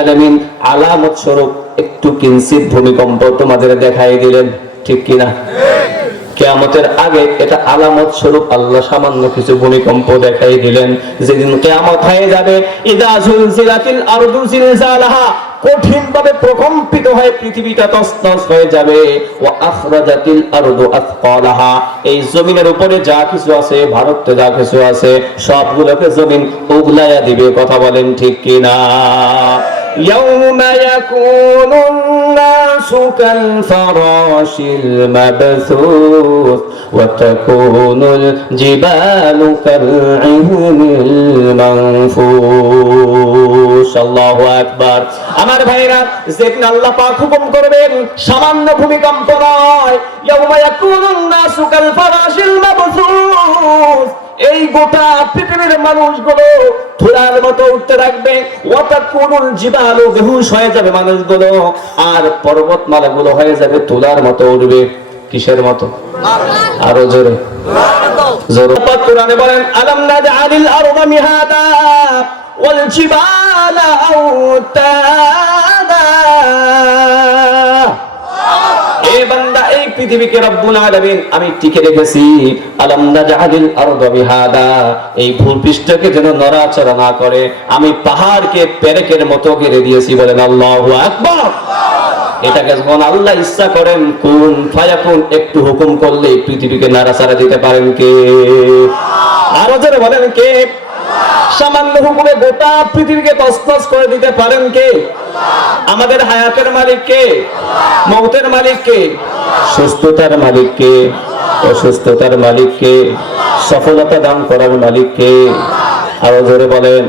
আলামিন আলামত স্বরূপ একটু কিঞ্চিত ভূমিকম্প তোমাদের দেখাই দিলেন, ঠিক কিনা? কিয়ামতের আগে এটা আলামত স্বরূপ আল্লাহ সামান্য কিছু ভূমিকম্প দেখাই দিলেন। যেদিন কিয়ামত হয়ে যাবে, ইদা জুলজিলাতিল আরদু জিলজালাহা, কঠিন ভাবে প্রকম্পিত হয়ে পৃথিবীটা তছনছ হয়ে যাবে। ওয়া আখরাজাতিল আরদু আথকালাহা, এই জমিনের উপরে যা কিছু আছে, ভারতে যা কিছু আছে, সবগুলোকে জমিন উগলায়া দিবে। কথা বলেন ঠিক কিনা? ইয়াউমা ইয়াকুনুন নাসু কাল ফারাশিল মাবসুস ওয়া তাকুনুল জিবালু কাল ইহনিল মানফুস। আল্লাহু আকবার। আমার ভাইরা, যেদিন আল্লাহ পাক হুকুম করবেন, সামান্য ভূমিকম্প নয়, ইয়াউমা ইয়াকুনুন নাসু কাল ফারাশিল মাবসুস, এই গোটা পৃথিবীর মানুষগুলো ধুলার মতো উঠতে থাকবে। ওয়া তাকুনুল জিবালু, বেহুশ হয়ে যাবে মানুষগুলো, আর পর্বতমালাগুলো হয়ে যাবে তুলার মতো উঠবে। কিসের মতো? আরো জোরে জোরে। কোরআনে বলেন, আলাম নাজআলিল আরদা মিহাদা ওয়াল জিবালা আওতাদা। এ বান্দা, এই পৃথিবীকে রব্বুল আলামিন আমি টিকে রেখেছি। আলাম নাজআলিল আরদা মিহাদা, এই ভূপৃষ্ঠকে যেন নড়াচড়া না করে আমি পাহাড়কে পেরেকের মতো ঘিরে দিয়েছি। বলেন আল্লাহু আকবার। এটাকে যখন আল্লাহ ইচ্ছা করেন, কুন ফায়াকুন, একটু হুকুম করলে পৃথিবীকে নাড়াচাড়া দিতে পারেন কে? আরো জোরে বলেন কে? সামান্য হুকুমে গোটা পৃথিবীকে তছনছ করে দিতে পারেন কে? আমাদের হায়াতের মালিক কে? মৌতের মালিক কে? সুস্থতার মালিক কে? অসুস্থতার মালিক কে? সফলতা দান করার মালিক কে? আরো জোরে বলেন।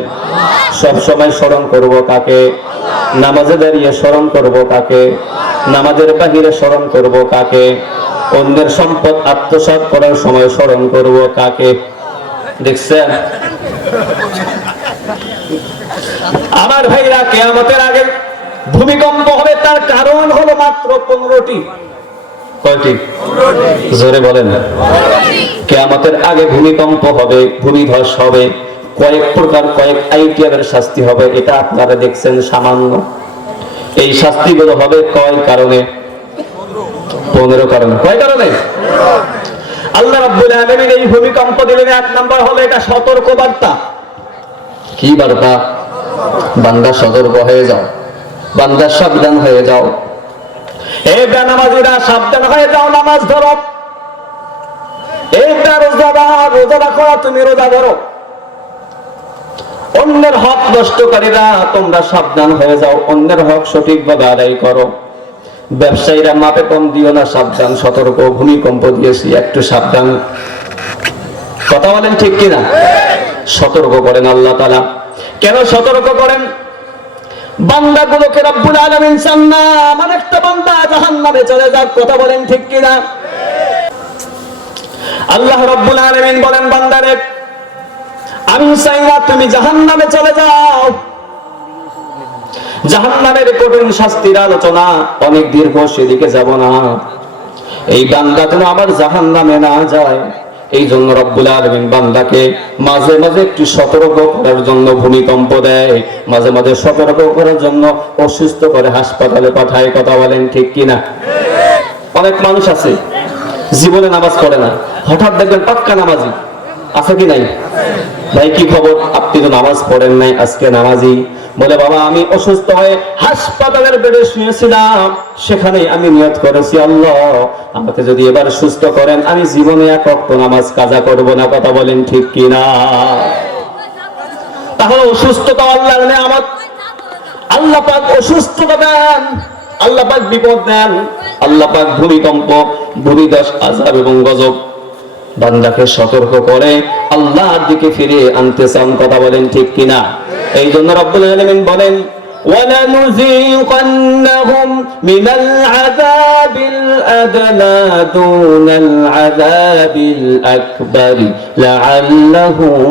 সব সময় স্মরণ করব কাকে? নামাজে দাঁড়িয়ে স্মরণ করব কাকে? নামাজের বাহিরে স্মরণ করব কাকে? অন্যের সম্পদ আত্মসাৎ করার সময় স্মরণ করব কাকে? দেখছেন আমার ভাইরা, কিয়ামতের আগে ভূমিকম্প হবে, তার কারণ হলো মাত্র 15টি। কয়টি? জোরে বলেন। কিয়ামতের আগে ভূমিকম্প হবে, ভূমিধস হবে, কয়েক প্রকার কয়েক আইটিআরের শাস্তি হবে। এটা আপনারা দেখছেন সামান্য। এই শাস্তিগুলো হবে কয় কারণে? 15 কারণে। কয় কারণে? আল্লাহ রাব্বুল আলামিন এই ভূমিকম্প দিলেন। এক নাম্বার হলো এটা সতর্ক বার্তা। কি বার্তা? বান্দা সতর্ক হয়ে যাও, বান্দা সাবধান হয়ে যাও। এই বেনামাজিরা সাবধান হয়ে যাও, নামাজ ধরো। এই রোজাদার, রোজা রাখো, তুমি রোজা ধরো। অন্যের হক নষ্টকারীরা, তোমরা সাবধান হয়ে যাও, অন্যের হক সঠিকভাবে আদায় করো। ব্যবসায়ীরা মাপে কম দিও না, সাবধান, সতর্ক। ভূমিকম্প দিয়েছি, একটু সাবধান। কথা বলেন ঠিক কিনা? সতর্ক করেন আল্লাহ তাআলা। কেন সতর্ক করেন? বান্দাগুলোকে রব্বুল আলামিন চান না মানে একটা বান্দা জাহান্নামে চলে যাক। কথা বলেন ঠিক কিনা? আল্লাহ রব্বুল আলামিন বলেন, বান্দারে আমি চাই না তুমি জাহান্নামে চলে যাও। জাহান্নামের কঠিন শাস্তির আলোচনা অনেক দীর্ঘ, সেদিকে যাব না। এই বান্দা যেন আবার জাহান্নামে না যায়, এই জন্য রব্বুল আলামিন বান্দাকে মাঝে মাঝে একটু সতর্ক করার জন্য ভূমিকম্প দেয়, মাঝে মাঝে সতর্ক করার জন্য অসুস্থ করে হাসপাতালে পাঠায়। কথা বলেন ঠিক কিনা? অনেক মানুষ আছে জীবনে নামাজ পড়ে না, হঠাৎ দেখবেন পাক্কা নামাজি। আছে কি নাই? ভাই কি খবর? আপনি তো নামাজ পড়েন নাই, আজকে নামাজি। বলে, বাবা আমি অসুস্থ হয়ে হাসপাতালের বেডে শুয়েছিলাম, সেখানে আমি নিয়ত করেছি, আল্লাহ আমাকে যদি এবার সুস্থ করেন, আমি জীবনে এক ওয়াক্ত নামাজ কাজা করব না। কথা বলেন ঠিক কিনা? তাহলে অসুস্থতা আল্লাহর নিয়ামত। আল্লাহ পাক অসুস্থতা দেন, আল্লাহ পাক বিপদ দেন, আল্লাহ পাক ভূমিকম্প, ভূমিধস, আযাব এবং গজব বান্দাকে সতর্ক করে আল্লাহর দিকে ফিরে আনতে চান। কথা বলেন ঠিক কিনা? এই জন্য রব্বুল আলামিন বলেন, وَلَنُذِيقَنَّهُمْ مِنَ الْعَذَابِ الْأَدْنَى دُونَ الْعَذَابِ الْأَكْبَرِ لَعَلَّهُمْ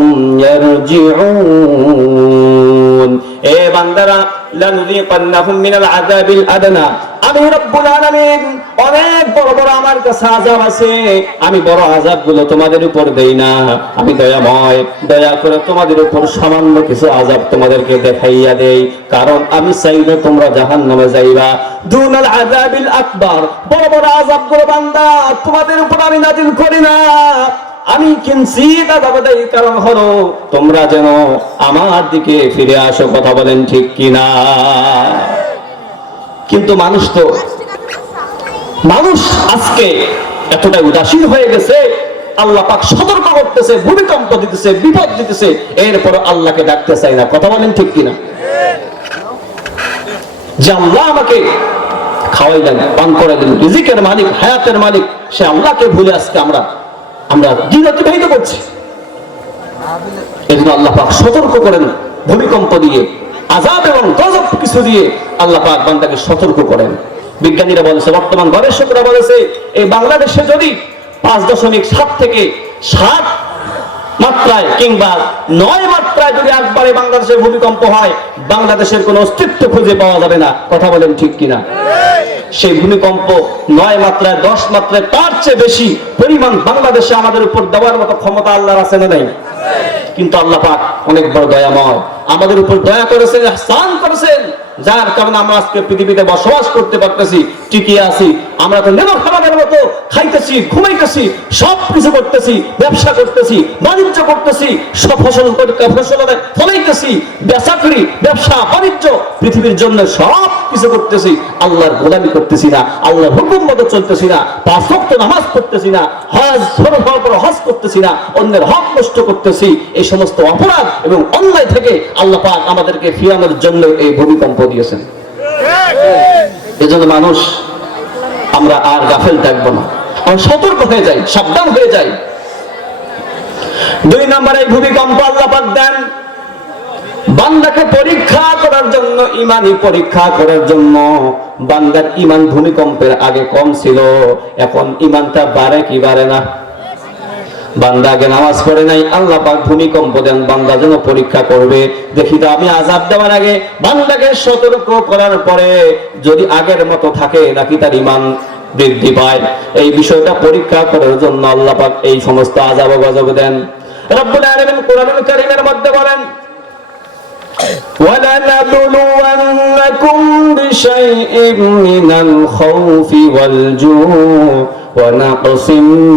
يَرْجِعُونَ। এ বান্দারা, লানুযিকান্নাহুম মিনাল আযাবিল আদনা, আমি রব্বুল আলামিন অনেক বড় বড় আমার কাছে আযাব আছে, আমি বড় আযাবগুলো তোমাদের উপর দেই না, আমি দয়াময়, দয়া করে তোমাদের উপর সামান্য কিছু আযাব তোমাদেরকে দেখাইয়া দেই, কারণ আমি চাই না তোমরা জাহান্নামে যাইবা। দুনাল আযাবিল আকবার, বড় বড় আযাবগুলো বান্দা তোমাদের উপর আমি নাযিল করি না, আমি কিঞ্চিত আযাব দেই কারণ হলো তোমরা যেন আমার দিকে ফিরে আসো। কথা বলেন ঠিক কিনা? কিন্তু মানুষ আজকে এতটা উদাসীন হয়ে গেছে, আল্লাহ পাক সতর্ক করতেছে, ভূমিকম্প দিতেছে, বিপদ দিতেছে, এরপর আল্লাহকে ডাকতে চাই না। কথা বলেন ঠিক কিনা? যে আল্লাহ আমাকে খাওয়াইলেন, পান করাইলেন, রিজিকের মালিক, হায়াতের মালিক, সে আল্লাহকে ভুলে আজকে আমরা দিন অতিবাহিত করছি। এই জন্য আল্লাহ পাক সতর্ক করেন ভূমিকম্প দিয়ে, আযাব এবং গজব কিছু দিয়ে আল্লাহ পাক বান্দাকে সতর্ক করেন। বিজ্ঞানীরা বলেছে, বর্তমান গবেষকরা বলেছে, এই বাংলাদেশে যদি 5.7 থেকে 7 মাত্রায় কিংবা 9 মাত্রায় যদি একবারে বাংলাদেশে ভূমিকম্প হয়, বাংলাদেশের কোনো অস্তিত্ব খুঁজে পাওয়া যাবে না। কথা বলেন ঠিক কিনা? সেই ভূমিকম্প 9 মাত্রায়, 10 মাত্রায়, তার চেয়ে বেশি পরিমাণ বাংলাদেশে আমাদের উপর দেওয়ার মতো ক্ষমতা আল্লাহর আছে না নাই? কিন্তু আল্লাহ পাক অনেক বড় দয়াময়, আমাদের উপর দয়া করেছেন, ইহসান করেছেন, যার কারণে আমরা আজকে পৃথিবীতে বসবাস করতে পারতেছি, টিকিয়ে আছি। আমরা তো নেমা খাবারের মতো খাইতেছি, ঘুমাইতেছি, সব কিছু করতেছি, ব্যবসা করতেছি, বাণিজ্য করতেছি, সব ফসল ফলাইতেছি, বেচা করি, ব্যবসা বাণিজ্য, পৃথিবীর জন্য সব কিছু করতেছি, আল্লাহর গোলামি করতেছি না, আল্লাহর হুকুম মতো চলতেছি না, 5 ওয়াক্ত নামাজ পড়তেছি না, হজ ফরজ হওয়ার পর হজ করতেছি না, অন্যের হক নষ্ট করতেছি। এই সমস্ত অপরাধ এবং অন্যায় থেকে আল্লাহ পাক আমাদেরকে ফিরানোর জন্য এই ভূমিকম্প দিয়েছেন। এজন্য মানুষ আমরা আর গাফেল থাকবো না, আমরা সতর্ক হয়ে যাই, সাবধান হয়ে যাই। 2 নম্বরে ভূমিকম্প আল্লাহ পাক দেন বান্দাকে পরীক্ষা করার জন্য, ইমানি পরীক্ষা করার জন্য। বান্দার ইমান ভূমিকম্পের আগে কম ছিল, এখন ইমানটা বাড়ে কি বাড়ে না? বান্দা আগে নামাজ পড়ে নাই, আল্লাহ পাক ভূমিকম্প দেন বান্দা যেন পরীক্ষা করবে, দেখি তো আমি আযাব দেওয়ার আগে বান্দাকে সতর্ক করার পরে যদি আগের মতো থাকে নাকি তার ঈমান বৃদ্ধি পায়। এই বিষয়টা পরীক্ষা করার জন্য আল্লাহ পাক এই সমস্ত আযাব গজব দেন। রব্বুল আলামিন কোরআনুল কারীমের মধ্যে বলেন, وَلَنَبْلُوَنَّكُمْ بِشَيْءٍ مِّنَ الْخَوْفِ وَالْجُوعِ وَنَقْصٍ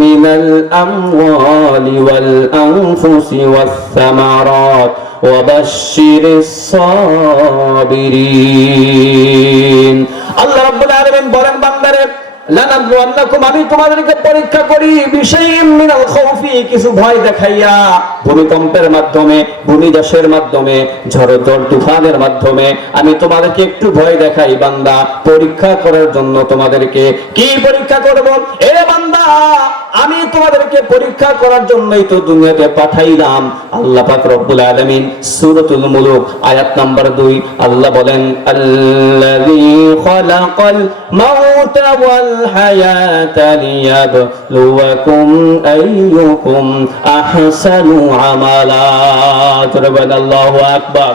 مِّنَ الْأَمْوَالِ وَالْأَنفُسِ وَالثَّمَرَاتِ وَبَشِّرِ الصَّابِرِينَ। আল্লাহ রাব্বুল আলামিন বলেন, বান্দারে লানাবলুয়ান্নাকুম, আমি তোমাদেরকে পরীক্ষা করি, বিশাইইম মিনাল খাউফি, কিছু ভয় দেখাইয়া, ভূমিকম্পের মাধ্যমে, ভূমিধসের মাধ্যমে, ঝড় তুফানের মাধ্যমে আমি তোমাদেরকে একটু ভয় দেখাই বান্দা, পরীক্ষা করার জন্য তোমাদেরকে। কি পরীক্ষা করব? এ বান্দা, আমি তোমাদেরকে পরীক্ষা করার জন্যই তো দুনিয়াতে পাঠাইলাম। আল্লাহ পাক রব্বুল আলামিন সূরাতুল মুলুক আয়াত নাম্বার 2 আল্লাহ বলেন, আল্লাযী খালাকাল মাউতা ওয়াল হায়াতা লিয়াবলুয়াকুম আইয়ুকুম আহসানু আমালা। আল্লাহু আকবার।